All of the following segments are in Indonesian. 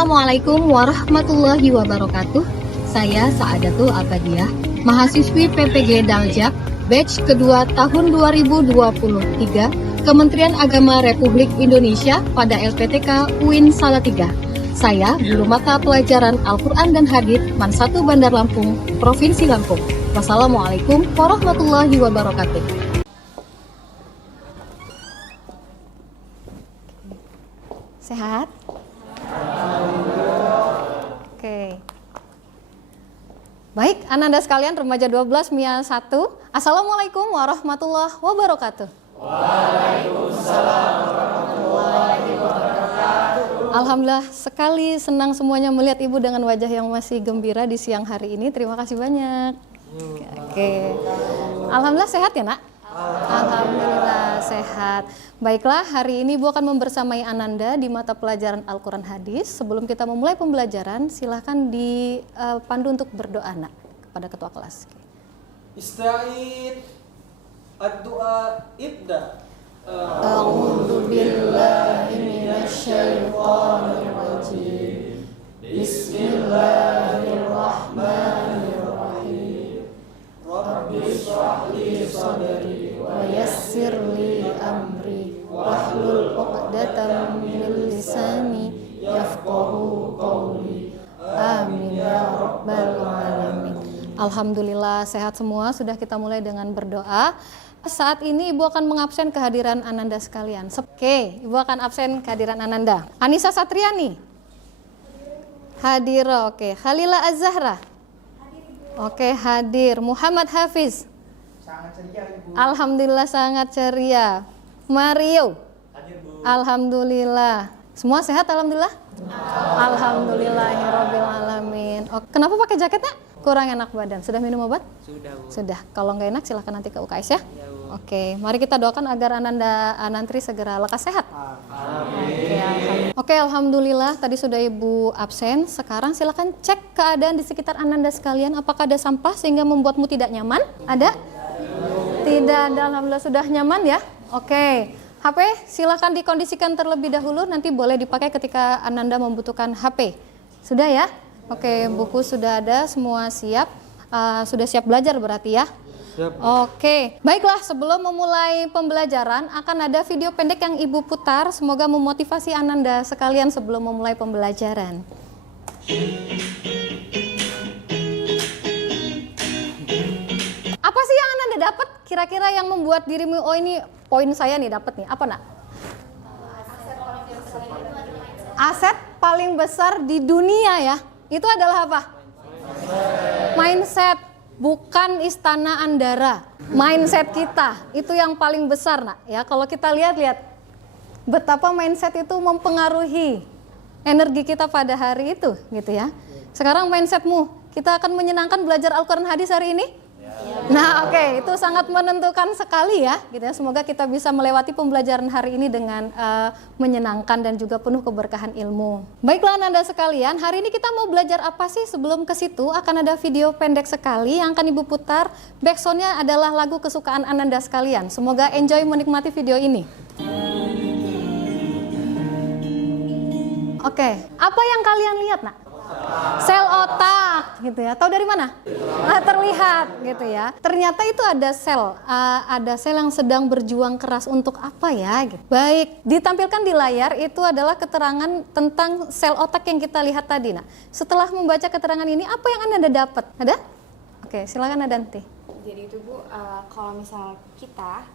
Assalamualaikum warahmatullahi wabarakatuh. Saya Saadatul Abadiah, mahasiswi PPG Daljak, batch kedua tahun 2023, Kementerian Agama Republik Indonesia pada LPTK UIN Salatiga. Saya guru mata pelajaran Al-Quran dan Hadits MAN 1 Bandar Lampung, Provinsi Lampung. Wassalamualaikum warahmatullahi wabarakatuh. Sehat? Oke. Baik, Ananda sekalian remaja 12 MIA 1. Assalamualaikum warahmatullahi wabarakatuh. Waalaikumsalam warahmatullahi wabarakatuh. Alhamdulillah sekali senang semuanya melihat Ibu dengan wajah yang masih gembira di siang hari ini. Terima kasih banyak. Oke. Alhamdulillah sehat ya, Nak? Alhamdulillah sehat. Baiklah, hari ini Ibu akan membersamai Ananda di mata pelajaran Al-Quran Hadis. Sebelum kita memulai pembelajaran, silahkan dipandu untuk berdoa, Nak, kepada ketua kelas. Ista'id ad-du'a ibda. A'udzu billahi minasyaitonir rajim. Bismillahirrahmanirrahim. Rabbi shrah li sadri wa yassir li amri wahlul 'uqdatam min lisani yafqahu qawli. Amin ya rabbal alamin. Alhamdulillah sehat semua. Sudah kita mulai dengan berdoa. Saat ini Ibu akan mengabsen kehadiran Ananda sekalian. Oke, Ibu akan absen kehadiran Ananda. Anissa Satriani hadir. Oke, Khalila Az-Zahra. Oke, hadir. Muhammad Hafiz. Sangat ceria, Ibu. Alhamdulillah sangat ceria. Mario. Hadir, Bu. Alhamdulillah. Semua sehat alhamdulillah? Alhamdulillahirabbil alamin. Oh, kenapa pakai jaketnya? Kurang enak badan. Sudah minum obat? Sudah, Bu. Sudah. Kalau nggak enak silahkan nanti ke UKS ya. Ya, Bu. Oke, mari kita doakan agar Ananda Anantri segera lekas sehat. Oke, alhamdulillah tadi sudah Ibu absen. Sekarang silakan cek keadaan di sekitar Ananda sekalian. Apakah ada sampah sehingga membuatmu tidak nyaman? Ada? Tidak ada, alhamdulillah sudah nyaman ya. Oke, HP silakan dikondisikan terlebih dahulu. Nanti boleh dipakai ketika Ananda membutuhkan HP. Sudah ya? Oke, buku sudah ada, semua siap. Sudah siap belajar berarti ya? Siap. Oke, baiklah, sebelum memulai pembelajaran akan ada video pendek yang Ibu putar. Semoga memotivasi Ananda sekalian sebelum memulai pembelajaran. Apa sih yang Ananda dapat? Kira-kira yang membuat dirimu, oh ini poin saya nih dapat nih. Apa, Nak? Aset paling besar di dunia ya. Itu adalah apa? Mindset. Bukan istana Andara, mindset kita itu yang paling besar, Nak. Ya, kalau kita lihat betapa mindset itu mempengaruhi energi kita pada hari itu, gitu ya. Sekarang mindsetmu, kita akan menyenangkan belajar Al-Quran Hadis hari ini? Nah, oke, itu sangat menentukan sekali ya, gitu ya. Semoga kita bisa melewati pembelajaran hari ini dengan menyenangkan dan juga penuh keberkahan ilmu. Baiklah Ananda sekalian, hari ini kita mau belajar apa sih? Sebelum ke situ akan ada video pendek sekali yang akan Ibu putar. Backsoundnya adalah lagu kesukaan Ananda sekalian. Semoga enjoy menikmati video ini. Oke, apa yang kalian lihat, Nak? Sel otak, gitu ya. Tahu dari mana? Terlihat, gitu ya. Ternyata itu ada sel yang sedang berjuang keras untuk apa ya? Gitu. Baik, ditampilkan di layar itu adalah keterangan tentang sel otak yang kita lihat tadi. Nah, setelah membaca keterangan ini, apa yang Anda dapat? Ada? Oke, silakan Adanti. Jadi itu Bu, kalau misal kita,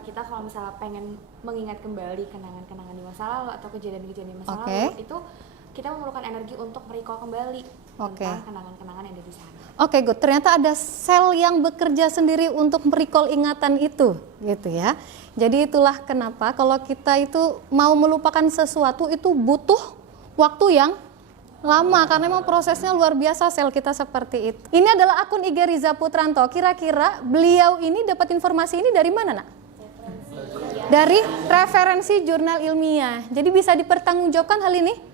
kita kalau misal pengen mengingat kembali kenangan-kenangan di masa lalu atau kejadian-kejadian di masa lalu, itu kita memerlukan energi untuk merecall kembali tentang kenangan-kenangan yang ada di sana. Oke, good. Ternyata ada sel yang bekerja sendiri untuk merecall ingatan itu, gitu ya. Jadi itulah kenapa kalau kita itu mau melupakan sesuatu itu butuh waktu yang lama karena memang prosesnya luar biasa sel kita seperti itu. Ini adalah akun IG Riza Putranto. Kira-kira beliau ini dapat informasi ini dari mana, Nak? Dari referensi jurnal ilmiah. Jadi bisa dipertanggungjawabkan hal ini?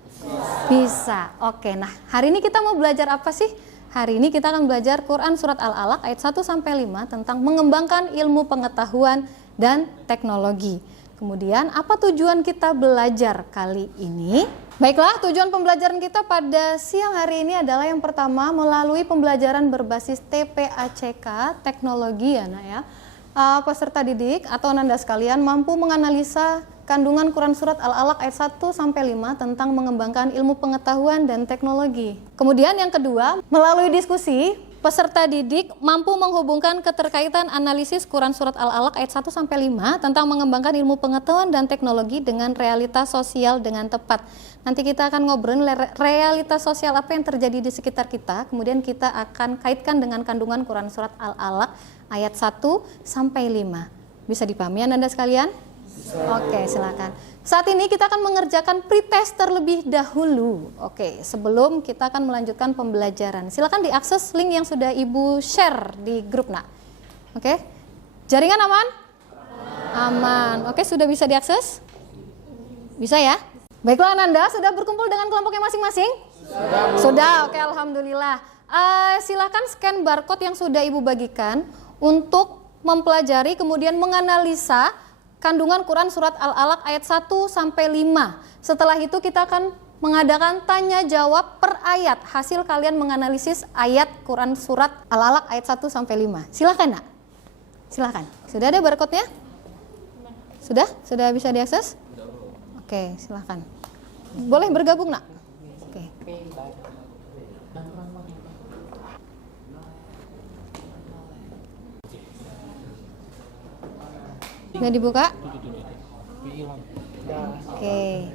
Bisa. Oke, nah hari ini kita mau belajar apa sih? Hari ini kita akan belajar Quran Surat Al-Alaq ayat 1-5 tentang mengembangkan ilmu pengetahuan dan teknologi. Kemudian apa tujuan kita belajar kali ini? Baiklah, tujuan pembelajaran kita pada siang hari ini adalah yang pertama melalui pembelajaran berbasis TPACK, teknologi ya nak ya. Peserta didik atau Ananda sekalian mampu menganalisa kandungan Quran Surat Al-Alaq ayat 1 sampai 5 tentang mengembangkan ilmu pengetahuan dan teknologi. Kemudian yang kedua, melalui diskusi peserta didik mampu menghubungkan keterkaitan analisis Quran Surat Al-Alaq ayat 1 sampai 5 tentang mengembangkan ilmu pengetahuan dan teknologi dengan realitas sosial dengan tepat. Nanti kita akan ngobrol realitas sosial apa yang terjadi di sekitar kita, kemudian kita akan kaitkan dengan kandungan Quran Surat Al-Alaq ayat 1 sampai 5. Bisa dipahami Anda sekalian? Oke, silakan. Saat ini kita akan mengerjakan pretest terlebih dahulu. Oke, sebelum kita akan melanjutkan pembelajaran. Silakan diakses link yang sudah Ibu share di grup nak. Oke. Jaringan aman? Aman. Oke, sudah bisa diakses? Bisa ya? Baiklah Ananda, sudah berkumpul dengan kelompoknya masing-masing? Sudah. Oke, alhamdulillah. Silakan scan barcode yang sudah Ibu bagikan untuk mempelajari kemudian menganalisa kandungan Quran Surat Al-Alaq ayat 1 sampai 5. Setelah itu kita akan mengadakan tanya jawab per ayat hasil kalian menganalisis ayat Quran Surat Al-Alaq ayat 1 sampai 5. Silakan nak. Silakan. Sudah ada barcode-nya? Sudah? Sudah bisa diakses? Oke, silakan. Boleh bergabung nak? Oke. Sudah dibuka? Oke.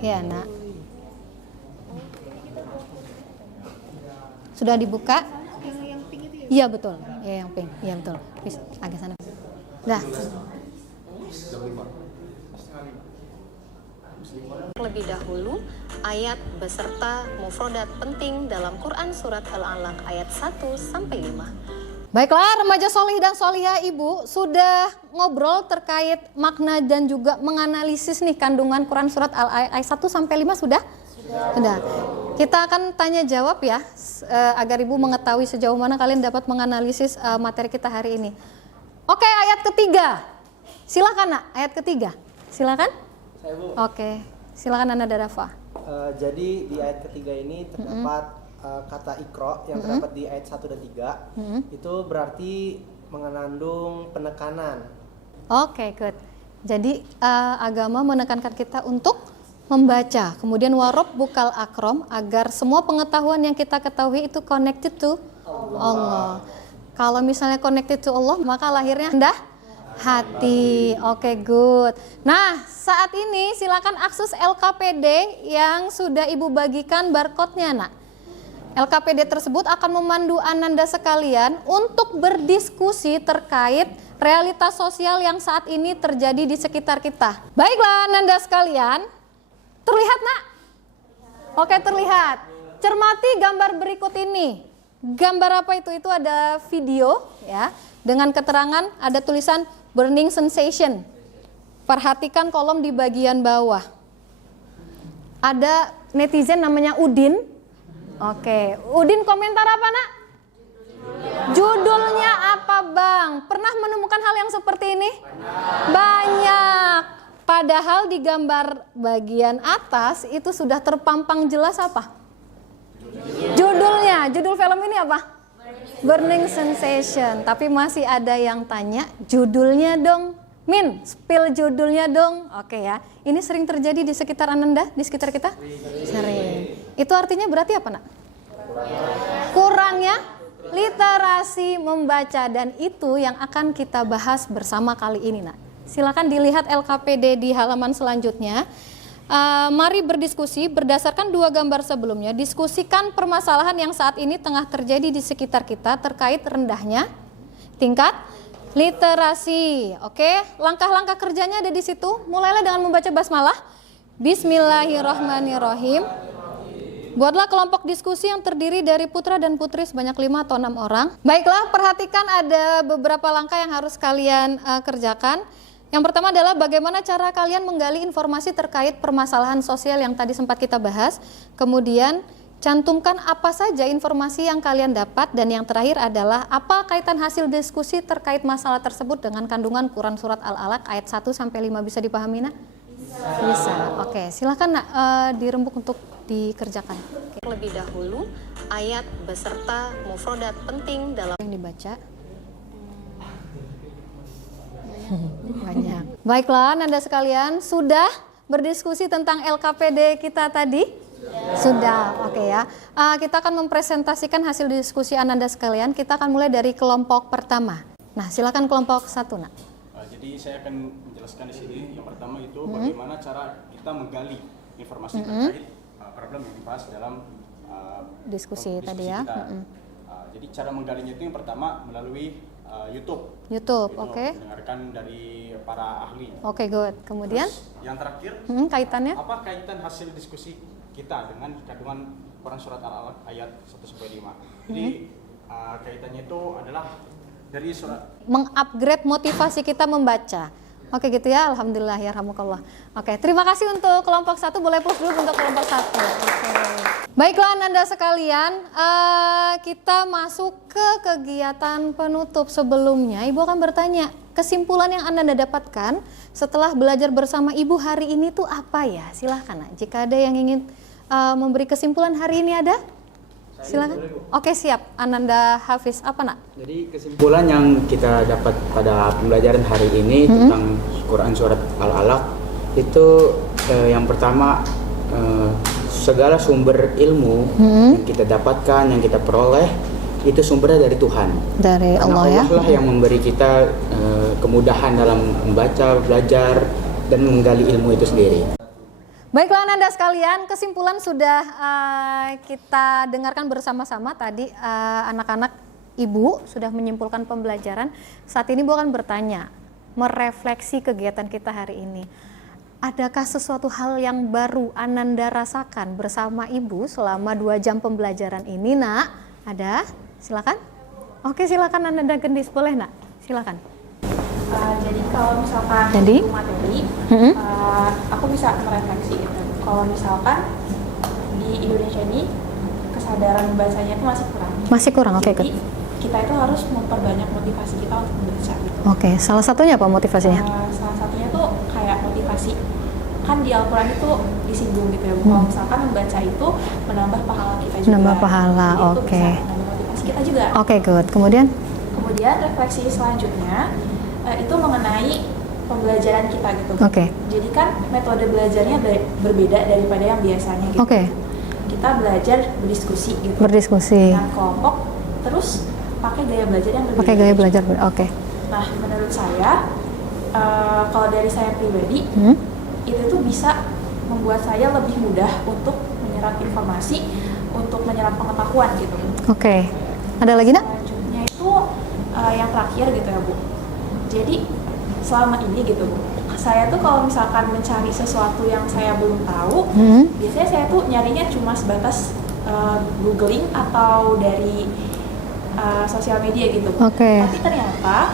Ya nak. Sudah dibuka? Yang pink itu ya? Iya betul. Ya yang pink. Iya betul. Bisa agak sana. Dah. Terlebih dahulu ayat beserta mufrodat penting dalam Quran Surat Al-Alaq ayat 1 sampai 5. Baiklah, remaja solih dan solihah Ibu sudah ngobrol terkait makna dan juga menganalisis nih kandungan Quran Surat Al-Ayat 1 sampai 5 sudah? Sudah. Kita akan tanya jawab ya, agar Ibu mengetahui sejauh mana kalian dapat menganalisis materi kita hari ini. Oke, ayat ketiga. Silakan nak, ayat ketiga. Silakan. Saya Bu. Oke, silakan Anda Darafa. Jadi di ayat ketiga ini terdapat kata ikro yang terdapat di ayat 1 dan 3. Itu berarti mengandung penekanan. Oke, good. Jadi agama menekankan kita untuk membaca. Kemudian warob bukal akrom, agar semua pengetahuan yang kita ketahui itu connected to Allah. Kalau misalnya connected to Allah, maka lahirnya rendah hati. Oke, good. Nah, saat ini silakan akses LKPD yang sudah Ibu bagikan barcode-nya, nak. LKPD tersebut akan memandu Ananda sekalian untuk berdiskusi terkait realitas sosial yang saat ini terjadi di sekitar kita. Baiklah Ananda sekalian, terlihat nak? Oke, terlihat. Cermati gambar berikut ini. Gambar apa itu? Itu ada video ya, dengan keterangan ada tulisan burning sensation. Perhatikan kolom di bagian bawah. Ada netizen namanya Udin. Oke, Udin komentar apa nak? Judulnya apa bang? Pernah menemukan hal yang seperti ini? Banyak. Padahal di gambar bagian atas itu sudah terpampang jelas apa? Judulnya, judul film ini apa? Burning Sensation. Tapi masih ada yang tanya judulnya dong. Min, spill judulnya dong. Oke ya. Ini sering terjadi di sekitar Ananda, di sekitar kita? Sering. Itu artinya berarti apa, nak? Kurangnya literasi membaca, dan itu yang akan kita bahas bersama kali ini, nak. Silakan dilihat LKPD di halaman selanjutnya. Mari berdiskusi berdasarkan dua gambar sebelumnya. Diskusikan permasalahan yang saat ini tengah terjadi di sekitar kita terkait rendahnya tingkat literasi. Oke, langkah-langkah kerjanya ada di situ. Mulailah dengan membaca basmalah. Bismillahirrahmanirrahim. Buatlah kelompok diskusi yang terdiri dari putra dan putri sebanyak 5 atau 6 orang. Baiklah, perhatikan ada beberapa langkah yang harus kalian kerjakan. Yang pertama adalah bagaimana cara kalian menggali informasi terkait permasalahan sosial yang tadi sempat kita bahas. Kemudian cantumkan apa saja informasi yang kalian dapat, dan yang terakhir adalah apa kaitan hasil diskusi terkait masalah tersebut dengan kandungan Quran Surat Al-Alaq ayat 1 sampai 5. Bisa dipahami, nak? Bisa. Oke, silakan Nak, dirembuk untuk dikerjakan. Oke. Lebih dahulu ayat beserta mufrodat penting dalam yang dibaca. Banyak. Baiklah, Anda sekalian, sudah berdiskusi tentang LKPD kita tadi? Sudah, oke ya. Kita akan mempresentasikan hasil diskusi Ananda sekalian. Kita akan mulai dari kelompok pertama. Nah, silakan kelompok 1, Nak. Jadi saya akan menjelaskan di sini. Yang pertama itu bagaimana cara kita menggali informasi terkait problem yang dibahas dalam Diskusi tadi ya. kita. Jadi cara menggalinya itu yang pertama melalui YouTube. YouTube, Itu oke. mendengarkan dari para ahli. Oke, good. Kemudian Terus, yang terakhir, kaitannya? apa kaitan hasil diskusi kita dengan kandungan Quran surat Al-Alaq ayat 1-5? Jadi kaitannya itu adalah dari surat Mengupgrade motivasi kita membaca. Oke gitu ya, alhamdulillah ya rahmukallah. Oke, terima kasih untuk kelompok 1, boleh plus dulu untuk kelompok 1. Oke. Baiklah Ananda sekalian, kita masuk ke kegiatan penutup. Sebelumnya Ibu akan bertanya, kesimpulan yang Ananda dapatkan setelah belajar bersama Ibu hari ini tuh apa ya? Silahkan Nak, jika ada yang ingin memberi kesimpulan hari ini ada? Silakan. Oke siap, Ananda Hafiz, apa Nak? Jadi kesimpulan yang kita dapat pada pembelajaran hari ini tentang Quran surat Al-Alaq itu yang pertama segala sumber ilmu yang kita dapatkan, yang kita peroleh itu sumbernya dari Tuhan. Dari Karena Allah ya. Allah lah yang memberi kita kemudahan dalam membaca, belajar dan menggali ilmu itu sendiri. Baiklah Ananda sekalian, kesimpulan sudah kita dengarkan bersama-sama tadi. Anak-anak Ibu sudah menyimpulkan pembelajaran. Saat ini Ibu akan bertanya, merefleksi kegiatan kita hari ini. Adakah sesuatu hal yang baru Ananda rasakan bersama Ibu selama 2 jam pembelajaran ini, Nak? Ada? Silakan. Oke, silakan Ananda Gendis, boleh Nak? Silakan. Jadi kalau misalkan Jadi? untuk materi, aku bisa merefleksi gitu. Kalau misalkan di Indonesia ini kesadaran membacanya itu masih kurang. Masih kurang, oke. Jadi kita itu harus memperbanyak motivasi kita untuk membaca gitu. Oke, salah satunya apa motivasinya? Salah satunya tuh kayak motivasi. Kan di Al-Quran itu disinggung gitu ya, kalau misalkan membaca itu menambah pahala kita juga. Menambah pahala, Jadi itu oke. bisa menambah motivasi kita juga. Oke, good. Kemudian? Kemudian refleksi selanjutnya itu mengenai pembelajaran kita gitu. Oke. Jadi kan metode belajarnya berbeda daripada yang biasanya gitu. Oke. Kita belajar berdiskusi gitu. Berdiskusi. Dengan kelompok, terus pakai gaya belajar yang berbeda. Pakai gaya belajar, oke. Nah, menurut saya kalau dari saya pribadi itu tuh bisa membuat saya lebih mudah untuk menyerap informasi, untuk menyerap pengetahuan gitu. Oke. Ada lagi Nak? Selanjutnya itu yang terakhir gitu ya Bu. Jadi selama ini gitu Bu, saya tuh kalau misalkan mencari sesuatu yang saya belum tahu, biasanya saya tuh nyarinya cuma sebatas googling atau dari sosial media gitu Bu. Oke. Tapi ternyata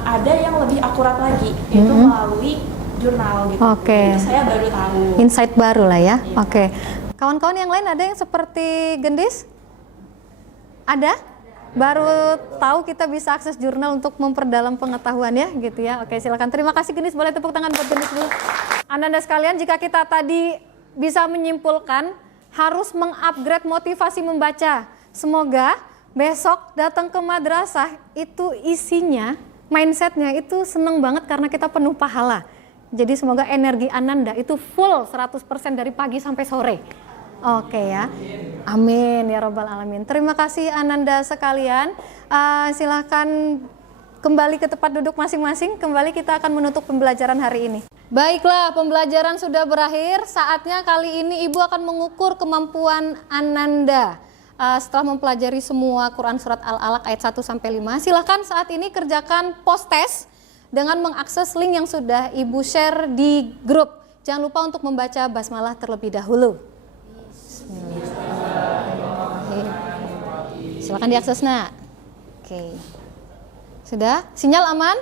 ada yang lebih akurat lagi, yaitu melalui jurnal gitu. Oke. Itu saya baru tahu. Insight baru lah ya. Iya. Oke. Kawan-kawan yang lain ada yang seperti Gendis? Ada? Baru tahu kita bisa akses jurnal untuk memperdalam pengetahuannya gitu ya. Oke, silakan. Terima kasih Gendis, boleh tepuk tangan buat Gendis dulu. Anda sekalian, jika kita tadi bisa menyimpulkan harus mengupgrade motivasi membaca. Semoga besok datang ke madrasah itu isinya, mindsetnya itu seneng banget karena kita penuh pahala. Jadi semoga energi Ananda itu full 100% dari pagi sampai sore. Oke ya, amin ya robbal alamin. Terima kasih Ananda sekalian. Silahkan kembali ke tempat duduk masing-masing. Kembali kita akan menutup pembelajaran hari ini. Baiklah, pembelajaran sudah berakhir. Saatnya kali ini Ibu akan mengukur kemampuan Ananda. Setelah mempelajari semua Quran surat Al-Alaq ayat 1-5, silahkan saat ini kerjakan post test dengan mengakses link yang sudah Ibu share di grup. Jangan lupa untuk membaca basmalah terlebih dahulu. Silahkan diakses Nak. Oke. Sudah? Sinyal aman?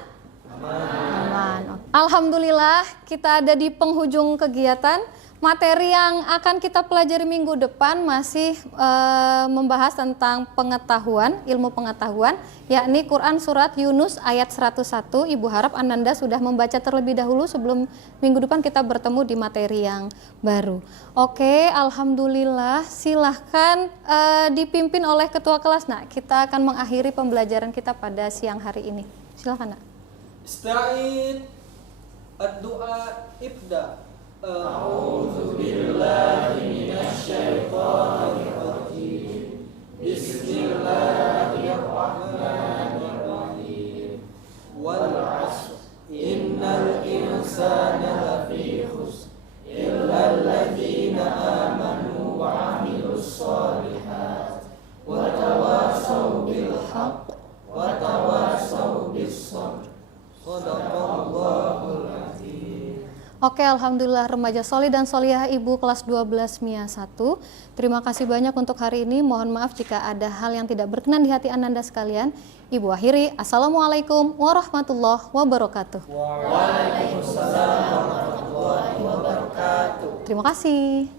Aman. Alhamdulillah kita ada di penghujung kegiatan. materi yang akan kita pelajari minggu depan masih membahas tentang pengetahuan, ilmu pengetahuan, yakni Quran Surat Yunus ayat 101. Ibu harap Ananda sudah membaca terlebih dahulu sebelum minggu depan kita bertemu di materi yang baru. Oke, alhamdulillah. Silahkan dipimpin oleh ketua kelas. Nah, kita akan mengakhiri pembelajaran kita pada siang hari ini. Silahkan, Nak. Ista'id ad-du'a ibda. أعوذ بالله من الشيطان الرجيم بسم الله الرحمن الرحيم والعصر إن الإنسان لفي خسر إلا الذين آمنوا وعملوا الصالحات وتواصوا بالحق وتواصوا بالصبر صدق الله العظيم. Oke, alhamdulillah remaja solih dan solihah Ibu kelas 12 MIA 1. Terima kasih banyak untuk hari ini. Mohon maaf jika ada hal yang tidak berkenan di hati Ananda sekalian. Ibu akhiri, Assalamualaikum warahmatullahi wabarakatuh. Waalaikumsalam warahmatullahi wabarakatuh. Terima kasih.